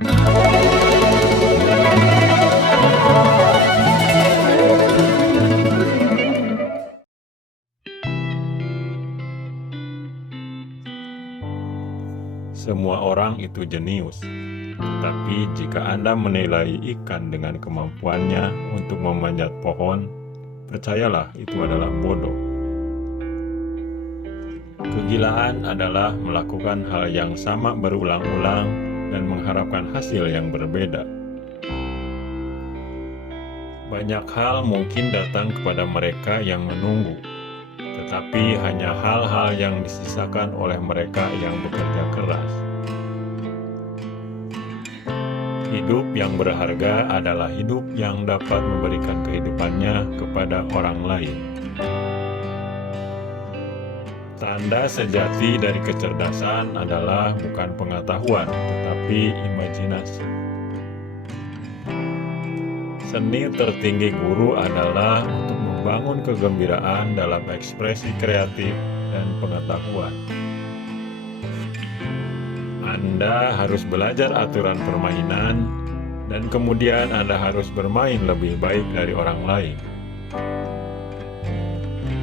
Semua orang itu jenius, tetapi jika Anda menilai ikan dengan kemampuannya untuk memanjat pohon, percayalah itu adalah bodoh. Kegilaan adalah melakukan hal yang sama berulang-ulang dan mengharapkan hasil yang berbeda. Banyak hal mungkin datang kepada mereka yang menunggu, tetapi hanya hal-hal yang disisakan oleh mereka yang bekerja keras. Hidup yang berharga adalah hidup yang dapat memberikan kehidupannya kepada orang lain. Tanda sejati dari kecerdasan adalah bukan pengetahuan, tetapi imajinasi. Seni tertinggi guru adalah untuk membangun kegembiraan dalam ekspresi kreatif dan pengetahuan. Anda harus belajar aturan permainan, dan kemudian Anda harus bermain lebih baik dari orang lain.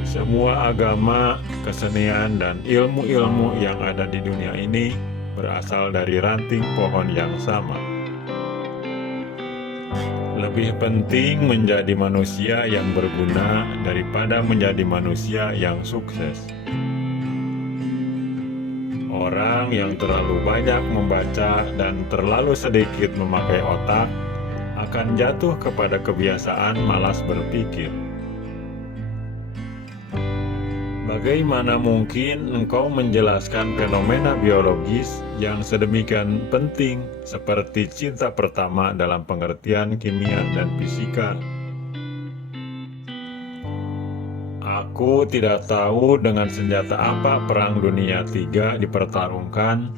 Semua agama, kesenian, dan ilmu-ilmu yang ada di dunia ini berasal dari ranting pohon yang sama. Lebih penting menjadi manusia yang berguna daripada menjadi manusia yang sukses. Orang yang terlalu banyak membaca dan terlalu sedikit memakai otak akan jatuh kepada kebiasaan malas berpikir. Bagaimana mungkin engkau menjelaskan fenomena biologis yang sedemikian penting seperti cinta pertama dalam pengertian kimia dan fisika? Aku tidak tahu dengan senjata apa Perang Dunia III dipertarungkan,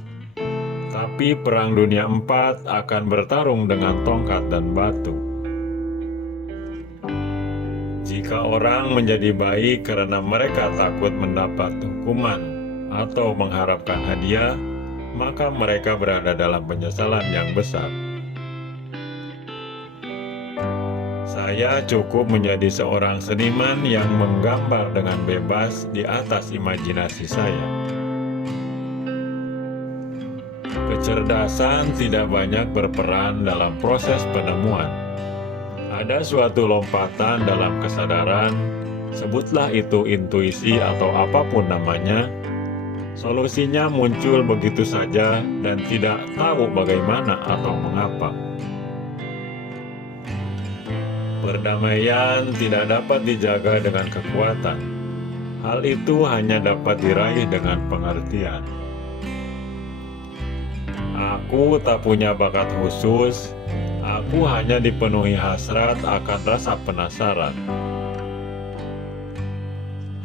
tapi Perang Dunia IV akan bertarung dengan tongkat dan batu. Jika orang menjadi baik karena mereka takut mendapat hukuman atau mengharapkan hadiah, maka mereka berada dalam penyesalan yang besar. Saya cukup menjadi seorang seniman yang menggambar dengan bebas di atas imajinasi saya. Kecerdasan tidak banyak berperan dalam proses penemuan. Ada suatu lompatan dalam kesadaran, sebutlah itu intuisi atau apapun namanya. Solusinya muncul begitu saja dan tidak tahu bagaimana atau mengapa. Perdamaian tidak dapat dijaga dengan kekuatan. Hal itu hanya dapat diraih dengan pengertian. Aku tak punya bakat khusus. Aku hanya dipenuhi hasrat akan rasa penasaran.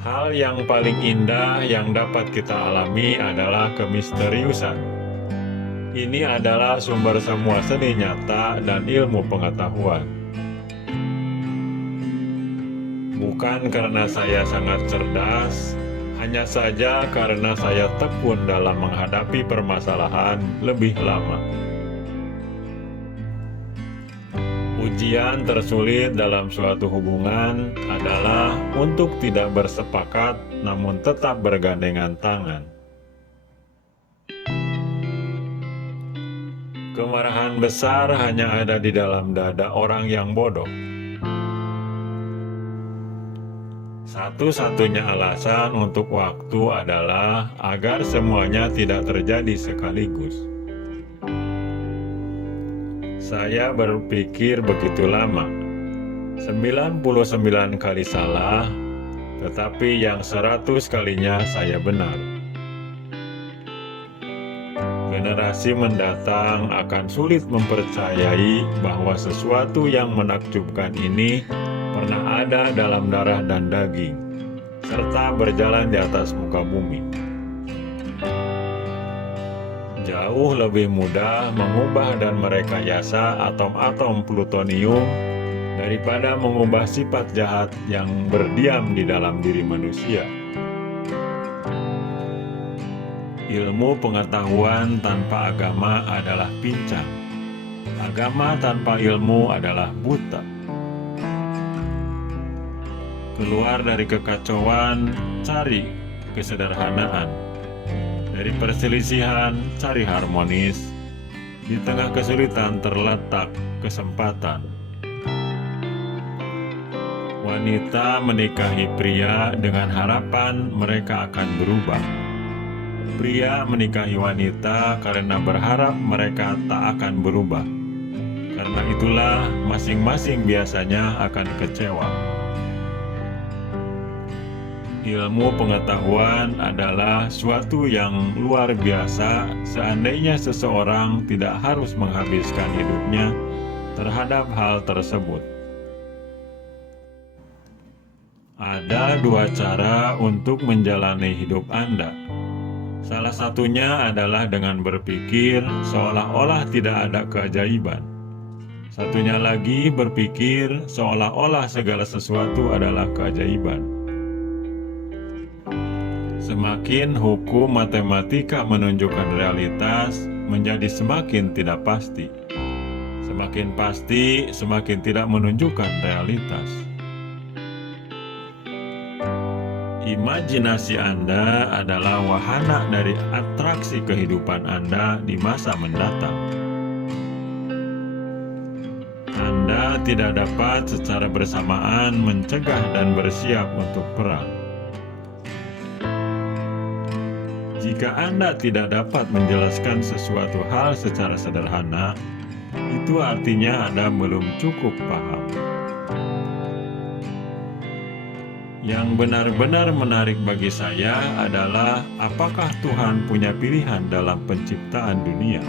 Hal yang paling indah yang dapat kita alami adalah kemisteriusan. Ini adalah sumber semua seni nyata dan ilmu pengetahuan. Bukan karena saya sangat cerdas, hanya saja karena saya tekun dalam menghadapi permasalahan lebih lama. Ujian tersulit dalam suatu hubungan adalah untuk tidak bersepakat namun tetap bergandengan tangan. Kemarahan besar hanya ada di dalam dada orang yang bodoh. Satu-satunya alasan untuk waktu adalah agar semuanya tidak terjadi sekaligus. Saya berpikir begitu lama, 99 kali salah, tetapi yang 100 kalinya saya benar. Generasi mendatang akan sulit mempercayai bahwa sesuatu yang menakjubkan ini pernah ada dalam darah dan daging, serta berjalan di atas muka bumi. Jauh lebih mudah mengubah dan merekayasa atom-atom plutonium daripada mengubah sifat jahat yang berdiam di dalam diri manusia. Ilmu pengetahuan tanpa agama adalah pincang. Agama tanpa ilmu adalah buta. Keluar dari kekacauan, cari kesederhanaan. Dari perselisihan, cari harmonis. Di tengah kesulitan terletak kesempatan. Wanita menikahi pria dengan harapan mereka akan berubah. Pria menikahi wanita karena berharap mereka tak akan berubah. Karena itulah masing-masing biasanya akan kecewa. Ilmu pengetahuan adalah suatu yang luar biasa seandainya seseorang tidak harus menghabiskan hidupnya terhadap hal tersebut. Ada dua cara untuk menjalani hidup Anda. Salah satunya adalah dengan berpikir seolah-olah tidak ada keajaiban. Satunya lagi berpikir seolah-olah segala sesuatu adalah keajaiban. Semakin hukum matematika menunjukkan realitas menjadi semakin tidak pasti. Semakin pasti, semakin tidak menunjukkan realitas. Imajinasi Anda adalah wahana dari atraksi kehidupan Anda di masa mendatang. Anda tidak dapat secara bersamaan mencegah dan bersiap untuk perang. Jika Anda tidak dapat menjelaskan sesuatu hal secara sederhana, itu artinya Anda belum cukup paham. Yang benar-benar menarik bagi saya adalah apakah Tuhan punya pilihan dalam penciptaan dunia.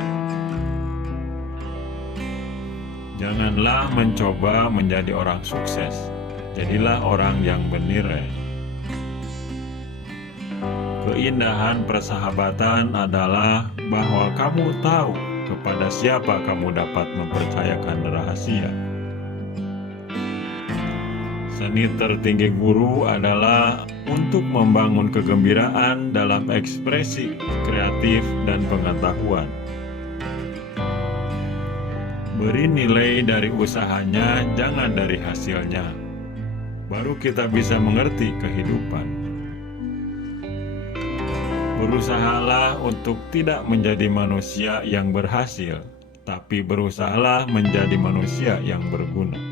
Janganlah mencoba menjadi orang sukses, jadilah orang yang bernilai. Keindahan persahabatan adalah bahwa kamu tahu kepada siapa kamu dapat mempercayakan rahasia. Seni tertinggi guru adalah untuk membangun kegembiraan dalam ekspresi kreatif dan pengetahuan. Beri nilai dari usahanya, jangan dari hasilnya. Baru kita bisa mengerti kehidupan. Berusahalah untuk tidak menjadi manusia yang berhasil, tapi berusahalah menjadi manusia yang berguna.